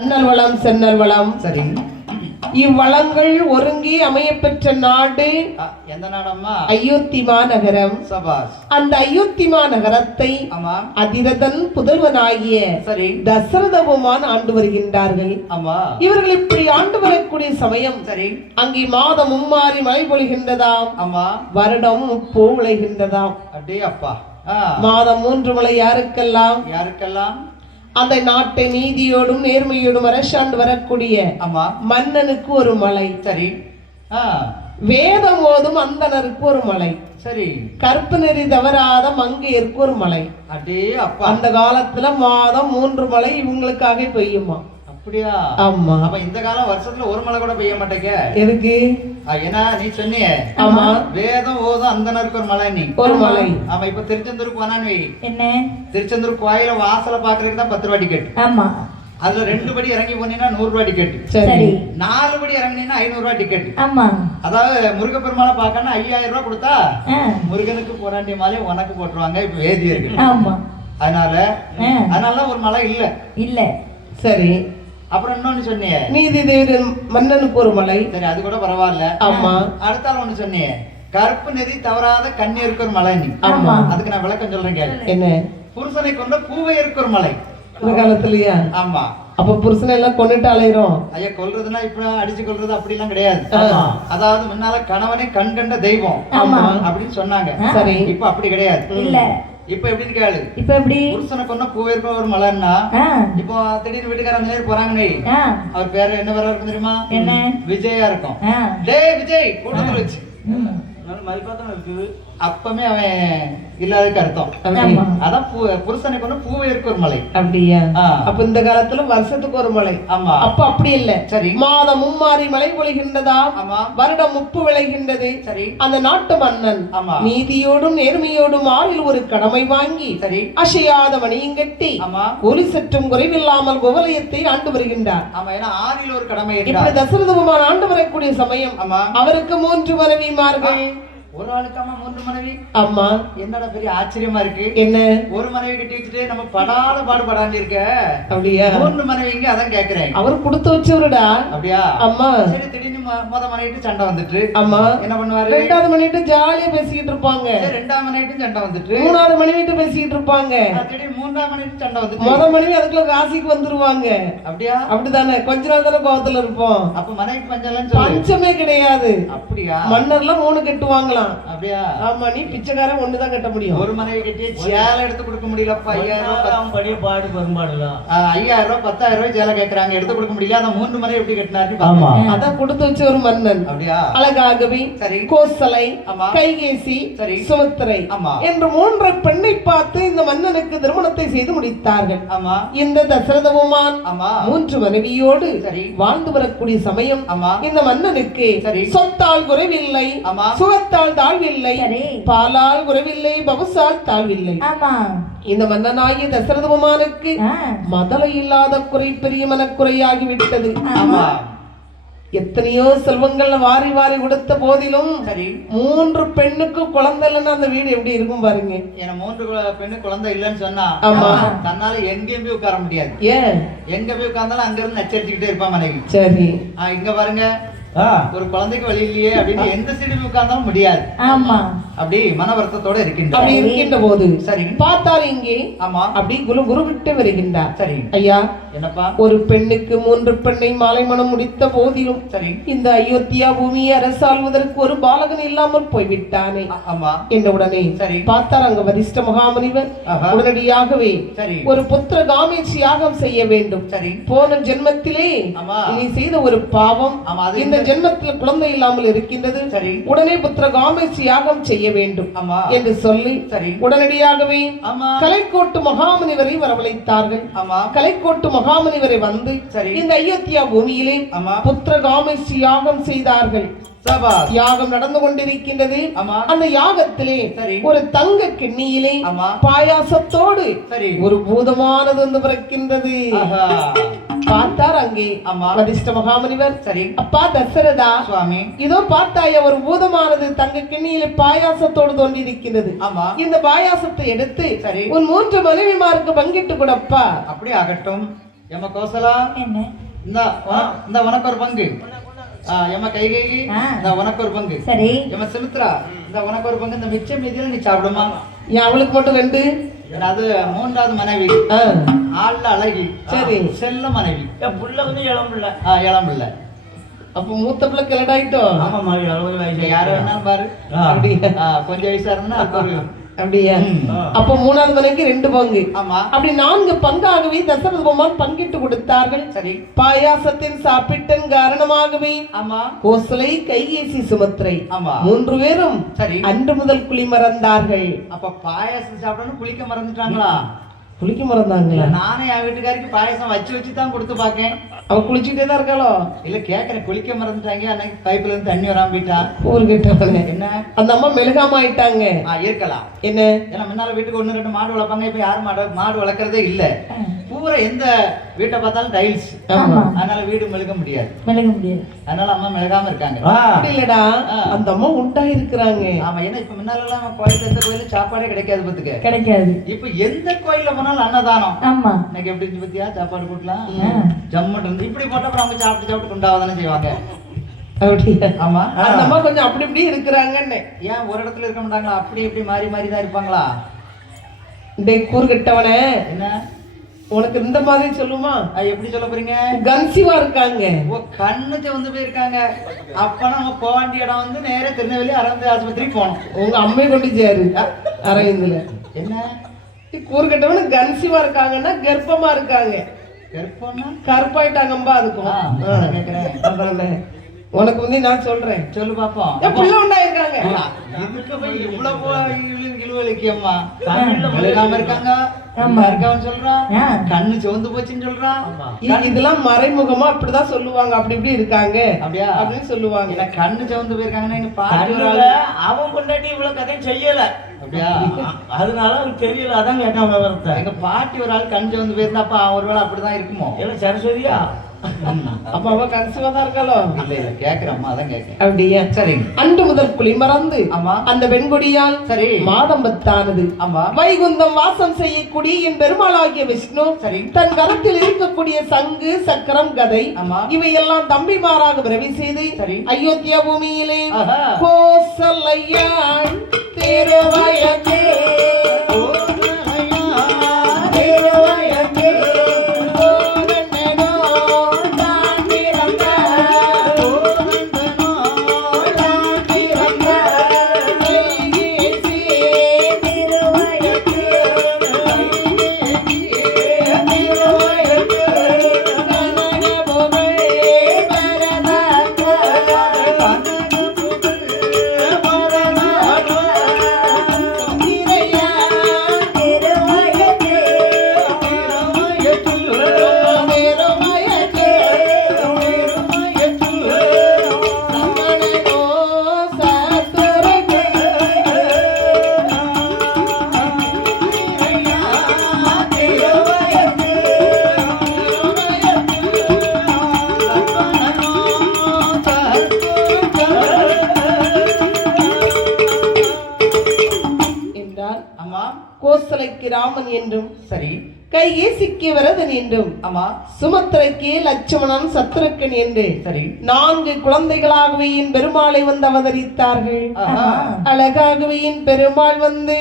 அண்ணல் வளம் சென்னல் வளம். சரி. இவ்வளங்கள் ஒருங்கி அமையப்பெற்ற நாடு எந்த நாடம்மா? அயோத்தி மாநகரம். சபாஸ். அந்த அயோத்தி மாநகரத்தை அதிரதன் புதல்வனாகிய சரி தசரதபுமான் ஆண்டு வருகின்றார்கள். ஆமா. இவர்கள் இப்படி ஆண்டு வரக்கூடிய சமயம் சரி அங்கே மாதம் மும்மாறி மழை பொழிகின்றதாம். ஆமா. வருடம் பூ விளைகின்றதாம். அடே அப்பா. மாதம் 3 மழை யாருக்கெல்லாம்? யாருக்கெல்லாம்? அந்த நாட்டை நீதியோடும் நேர்மையோடும் அரசாண்டு வரக்கூடிய மன்னனுக்கு ஒரு மலை. சரி. வேதம் ஓதும் அந்தனருக்கு ஒரு மலை. சரி. கற்பு நெறி தவறாத மங்கையருக்கு ஒரு மலை. அடே அப்பா. அந்த காலத்துல மாதம் 3 மழை இவங்களுக்காக பெய்யுமா? அப்படியா? ஆமா. அப்ப இந்த காலம் வருஷத்துல ஒரு மழை கூட பெய்ய மாட்டேங்க. எதுக்கு? ஏன்னா நீ சொன்னியே ஆமா வேதம் ஓதும் அந்தனருக்கு ஒரு மலை. நீ ஒரு மலை. ஆமா. இப்ப திருச்செந்தூருக்கு போனான்னு என்ன? திருச்செந்தூர் கோயில வாசல பாக்குறதுக்கு தான் 10 ரூபாய் டிக்கெட். ஆமா. அதுல 2 படி இறங்கி போனீங்கன்னா 100 ரூபாய் டிக்கெட். சரி. 4 படி இறங்கினீங்கன்னா 500 ரூபாய் டிக்கெட். ஆமா. அதாவது முருகப்பெருமாளை பார்க்கணும் 5000 ரூபாய் கொடுத்தா முருகனுக்கு போராண்டிய மாலை உனக்கு போட்டுருவாங்க. இப்ப வேதியர்கள். ஆமா. அதனால ஒரு மலை இல்ல. சரி. அப்புறம் இன்னொன்னு சொன்னியே நீதி தேவி மன்னனுக்கு ஒரு மலை. சரி அது கூட பரவாயில்ல. ஆமா. அடுத்தால ஒண்ணு சொன்னியே கருப்பு நெறி தவறாத கன்னியருக்கு ஒரு மலை. நீ ஆமா. அதுக்கு நான் விளக்கம் சொல்றேன் கேளு. என்ன? புருஷனை கொண்ட பூவையருக்கு ஒரு மலை. இந்த காலத்துலயா? ஆமா. அப்ப புருஷனை எல்லாம் கொண்டுட்டு அலையிறோம். ஐயா கொல்றதுன்னா இப்ப அடிச்சு கொல்றது அப்படி எல்லாம் கிடையாது. அதாவது முன்னால கணவனை கண் கண்ட தெய்வம் அப்படின்னு சொன்னாங்க. சரி. இப்ப அப்படி கிடையாது. இல்ல. இப்ப எப்படின்னு கேளு. இப்ப எப்படி? புருஷனை கொண்ட பூவேற்க ஒரு மலைன்னா இப்போ திடீர்னு வீட்டுக்கார அந்த நேரம் போறாங்கன்னு அவர் பேரு என்ன பேரா இருக்கும் தெரியுமா? என்ன? விஜயா இருக்கும். டேய் விஜய் கூட்டத்துல வச்சு அப்பமே அவன் இல்லாததுக்கு அர்த்தம். அதான் புருஷனை கொண்டு பூவை இருக்க ஒரு மலை. அப்படியா? அப்ப இந்த காலத்துல வருஷத்துக்கு ஒரு மலை. ஆமா. அப்ப அப்படி இல்ல. சரி. மாதம் மும்மாறி மழை பொழிகின்றதா? வருடம் முப்பு விளைகின்றது. சரி. அந்த நாட்டு மன்னன் நீதியோடும் நேர்மையோடும் ஆறில் ஒரு கடமை வாங்கி சரி அசையாத மணியும் கட்டி ஒலி சற்றும் குறைவில்லாமல் குவலயத்தை ஆண்டு வருகின்றார். ஆமா. ஏன்னா ஆறில் ஒரு கடமை. இப்படி தசரதபுமான் ஆண்டு வரக்கூடிய சமயம் அவருக்கு 3 மனைவிமார்கள். ஒரு ஆளுக்காம 3 மனைவி. ஆமா. என்னடா பெரிய ஆச்சரியமா இருக்கு. என்ன? ஒரு மனைவி கட்டி வச்சுட்டு நம்ம படாத பாடுபடாண்டி இருக்க. அப்படியா? 3 மனைவிங்க அதான் கேக்குறேன். அவர் கொடுத்து வச்சவருடா. அப்படியா? ஆமா. சரி. திடீர்னு முத மனைவிட்டு சண்டை வந்துட்டு. ஆமா. என்ன பண்ணுவாரு? 2வது மனைவிட்டு ஜாலியா பேசிக்கிட்டு இருப்பாங்க. சரி. 2வது மனைவிட்டு சண்டை வந்துட்டு 3வது மனைவிட்டு பேசிக்கிட்டு இருப்பாங்க. திடீர்னு 3வது மனைவிட்டு சண்டை வந்துட்டு முத மனைவி அதுக்குள்ள காசிக்கு வந்துருவாங்க. அப்படியா? அப்படிதானே. கொஞ்ச நாள் தானே கோவத்துல இருப்போம். அப்ப மனைவிக்கு பஞ்சம்லாம் சொல்லு. பஞ்சமே கிடையாது. அப்படியா? மன்னர்லாம் 3 கட்டுவாங்களாம். அப்படியா? ஆமா. நீ பிச்சைக்காரன் 1 தான் கட்ட முடியும். ஒரு மனைவி கட்டி சேலை எடுத்து கொடுக்க முடியலப்பா. 5000 ரூபாய் படிய பாடு பெரும்பாடுலாம் 5000 ரூபாய் 10000 ரூபாய் சேலை கேக்குறாங்க. எடுத்து கொடுக்க முடியல. அந்த 3 மனைவி எப்படி கட்டினாரு? ஆமா. அதான் கொடுத்து வச்ச ஒரு மன்னன். அப்படியா? அழகாகவி, சரி, கோசலை, ஆமா, கைகேசி, சரி, சுமத்திரை என்று 3 பெண்ணை பார்த்து இந்த மன்னனுக்கு திருமணத்தை செய்து முடித்தார்கள். ஆமா. இந்த தசரதபுமான் 3 மனைவியோடு வாழ்ந்து வரக்கூடிய சமயம் இந்த மன்னனுக்கு சொத்தால் குறைவில்லை, சுகத்தால் தாழ்வில்லை, பாலால் குறைவில்லை, பவசால் தாழ்வில்லை. இந்த மன்னனாகிய தசரதபுமானுக்கு மதலை இல்லாத குறை பெரிய மனக்குறையாகிவிட்டது. எத்தனையோ செல்வங்கள் வாரி வாரி கொடுத்த போதிலும் 3 பெண்ணுக்கு குழந்தை இல்லைன்னா அந்த வீடு எப்படி இருக்கும் பாருங்க. ஏன்னா 3 பெண்ணு குழந்தை இல்லைன்னு சொன்னா தன்னால எங்கேயும் போய் உட்கார முடியாது. ஏன்? எங்க போய் உட்கார்ந்தாலும் அங்க இருந்து நச்சரிச்சுக்கிட்டே இருப்பான் மனைவி. சரி. இங்க பாருங்க ஒரு குழந்தைக்கு வழி இல்லையே அப்படின்னு எந்த சைடு உட்கார்ந்தாலும் முடியாது. ஆமா. அப்படி மன வருத்தத்தோட இருக்கின்ற போது சரி பார்த்தாரு இங்கே. ஆமா. அப்படி குரு விட்டு வருகின்றார். சரி. ஐயா என்னப்பா? ஒரு பெண்ணுக்கு 3 பெண்ணை மாலை மனம் முடித்த போதிலும் சரி இந்த அயோத்தியா பூமியை அரசாள்வதற்கு ஒரு பாலகன் இல்லாமல் போய்விட்டானே. ஆமா. என்ற உடனே சரி பார்த்தார் அங்க வரிஷ்ட மகாமுனிவர் உடனடியாகவே சரி ஒரு புத்திர காமேட்சி யாகம் செய்ய வேண்டும். சரி. போன ஜென்மத்திலே நீ செய்த ஒரு பாவம் இந்த ஜென்மத்தில் குழந்தை இல்லாமல் இருக்கின்றது. சரி. உடனே புத்திர காமேட்சி யாகம் செய்ய வேண்டும் என்று சொல்லி உடனடியாகவே கலைக்கோட்டு மகாமுனிவரை வரவழைத்தார்கள். கலைக்கோட்டு மகாமுனிவரை வந்து இந்த அயோத்தியா பூமியிலே புத்திர காமேட்சி யாகம் செய்தார்கள். யாகம் நடந்து கொண்டிருக்கின்றது. அந்த யாகத்திலே ஒரு தங்க கிண்ணியிலே பாயாசத்தோடு ஒரு பூதமானது வந்து பிறக்கின்றது. பார்த்தார் அங்கே வசிஷ்ட மகாமுனிவர். சரி. அப்பா தசரதா சுவாமி இதோ பார்த்தாய ஒரு பூதமானது தங்க கிண்ணியிலே பாயாசத்தோடு தோன்றி இருக்கிறது. இந்த பாயாசத்தை எடுத்து உன் 3 மனைவிமாருக்கு பங்கிட்டு கொடுப்பா. அப்படி ஆகட்டும். எம்ம கோசலா என்ன இந்த உனக்கு ஒரு பங்கு. எம்ம கைகேயி இந்த உனக்கு ஒரு பங்கு. சரி. எம்ம சுமித்ரா இந்த உனக்கு ஒரு பங்கு. இந்த மிச்ச மீதியில நீ சாப்பிடுமா? ஏன் அவளுக்கு மட்டும் 2? அது 3வது மனைவி. ஆள்ல அழகி. சரி. செல்ல மனைவி. புள்ள கொஞ்சம் இளம் பிள்ளை. இளம் பிள்ளை. அப்ப மூத்த பிள்ளை கிளடாயிட்டோம். ஆமா மாதிரி 60 வயசு. யாரு வேணாலும் பாரு. கொஞ்சம் வயசா இருந்தா அது ஒரு அப்படியா? அப்ப 3வது மனைவிக்கு 2 பங்கு. ஆமா. அப்படி 4 பங்காகவே தசரத பெருமான் பங்கிட்டு கொடுத்தார்கள். சரி. பாயாசத்தின் சாப்பிட்டன் காரணமாகவே ஆமா கோசலை, கைகேசி, சுமத்ரை ஆமா 3 பேரும் சரி அன்று முதல் குளி மறந்தார்கள். அப்ப பாயாசம் சாப்பிடணும் குளிக்க மறந்துட்டாங்களா? குளிக்க மறந்தாங்களா? நானே என் வீட்டுக்காரிக்கு பாயாசம் வச்சு தான் கொடுத்து பாக்கேன். அவ குளிச்சுட்டே தான் இருக்காளோ? இல்ல கேக்குறேன், குளிக்க மறந்துட்டாங்க. அன்னைக்கு பைப்ல இருந்து தண்ணி வராம போயிட்டா. ஊரு கேட்டவனே என்ன அந்த அம்மா மெழுகாம ஆயிட்டாங்க. இருக்கலாம். என்ன ஏன்னா முன்னால வீட்டுக்கு 1-2 மாடு வளர்ப்பாங்க. இப்ப யாரும் மாடு வளர்க்கறதே இல்ல. பூரா எந்த வீட்டை பார்த்தாலும் டைல்ஸ். அதனால வீடு மெழுக முடியாது. அதனால அம்மா மெழுகாம இருக்காங்க. இல்லடா அந்த அம்மா உண்டா இருக்கிறாங்க. ஆமா. ஏன்னா இப்ப முன்னால எல்லாம் கோயில் எந்த கோயிலும் சாப்பாடே கிடைக்காது. பத்துக்க கிடைக்காது. இப்ப எந்த கோயில போனாலும் அன்னதானம். ஆமா. இன்னைக்கு எப்படி இருந்துச்சு பத்தியா? சாப்பாடு போட்டலாம் ஜம்முட்டு இருந்து இப்படி போட்டப்ப அவங்க சாப்பிட்டு கொண்டாவதானே செய்வாங்க. அப்படியா? ஆமா. அந்த அம்மா கொஞ்சம் அப்படி இப்படி இருக்கிறாங்கன்னு. ஏன் ஒரு இடத்துல இருக்க மாட்டாங்களா? அப்படி இப்படி மாறி தான் இருப்பாங்களா? டே கூறு கட்டவனே, என்ன உனக்கு இந்த மாதிரி சொல்லுமா? எப்படி சொல்ல போறீங்க? கன்சிவா இருக்காங்க. கண்ணுக்கு வந்து போயிருக்காங்க. அப்ப நம்ம போக வேண்டிய இடம் வந்து நேரே திருநெல்வேலி அரவிந்த் ஆஸ்பத்திரிக்கு போனோம். உங்க அம்மையை கொண்டு சேரு அரவிந்த்ல. என்ன கூறு கட்டவனு கன்சிவா இருக்காங்கன்னா கர்ப்பமா இருக்காங்க. கர்ப்பம்னா கருப்பாயிட்டாங்கம்பா. அதுக்கும் கேக்குறேன். உனக்கு வந்து நான் சொல்றேன், சொல்லு பாப்போம். புள்ள உண்டாயிருக்காங்க. இதுக்கு போய் இவ்வளவு இழுவலிக்கம்மா மெழுகாம இருக்காங்க இருக்கான்னு சொல்றான். கண்ணு சிவந்து போச்சுன்னு சொல்றான். இதெல்லாம் மறைமுகமா அப்படிதான் சொல்லுவாங்க. அப்படி இப்படி இருக்காங்க அப்படியா அப்படின்னு சொல்லுவாங்க. கண்ணு சிவந்து போயிருக்காங்கன்னா எங்க பாட்டு அவன் கொண்டாட்டி இவ்வளவு கதையும் செய்யல. அப்படியா? அதனால அவருக்கு தெரியல. அதான் கேட்டான் விவரத்தை. எங்க பாட்டி ஒரு ஆள் கண் சிவந்து போயிருந்தா அப்ப ஒருவேளை அப்படிதான் இருக்குமோ? எல்லாம் சரஸ்வதியா? அப்ப அவ கன்சிவா தான் இருக்காளோ? இல்ல கேக்குறேன் அம்மா, அதான் கேக்குறேன். அப்படியா? சரி. அன்று முதல் குளி மறந்து ஆமா அந்த பெண்கொடியால் சரி மாதம் 10 ஆமா வைகுந்தம் வாசம் செய்யக்கூடிய என் பெருமாளாகிய விஷ்ணு சரி தன் கரத்தில் இருக்கக்கூடிய சங்கு, சக்கரம், கதை இவையெல்லாம் தம்பிமாராக பிறவி செய்து அயோத்தியா பூமியிலே கோசலையாள் திருவயதே கோசலைக்கு ராமன் என்றும் சரி கைகேசிக்கு வரதன் என்றும் ஆமா சுமத்திரைக்கு லட்சுமணன், சத்ருக்கன் என்று சரி 4 குழந்தைகளாகவே என் பெருமாளை வந்து அவதரித்தார்கள். அழகாகவே என் பெருமாள் வந்து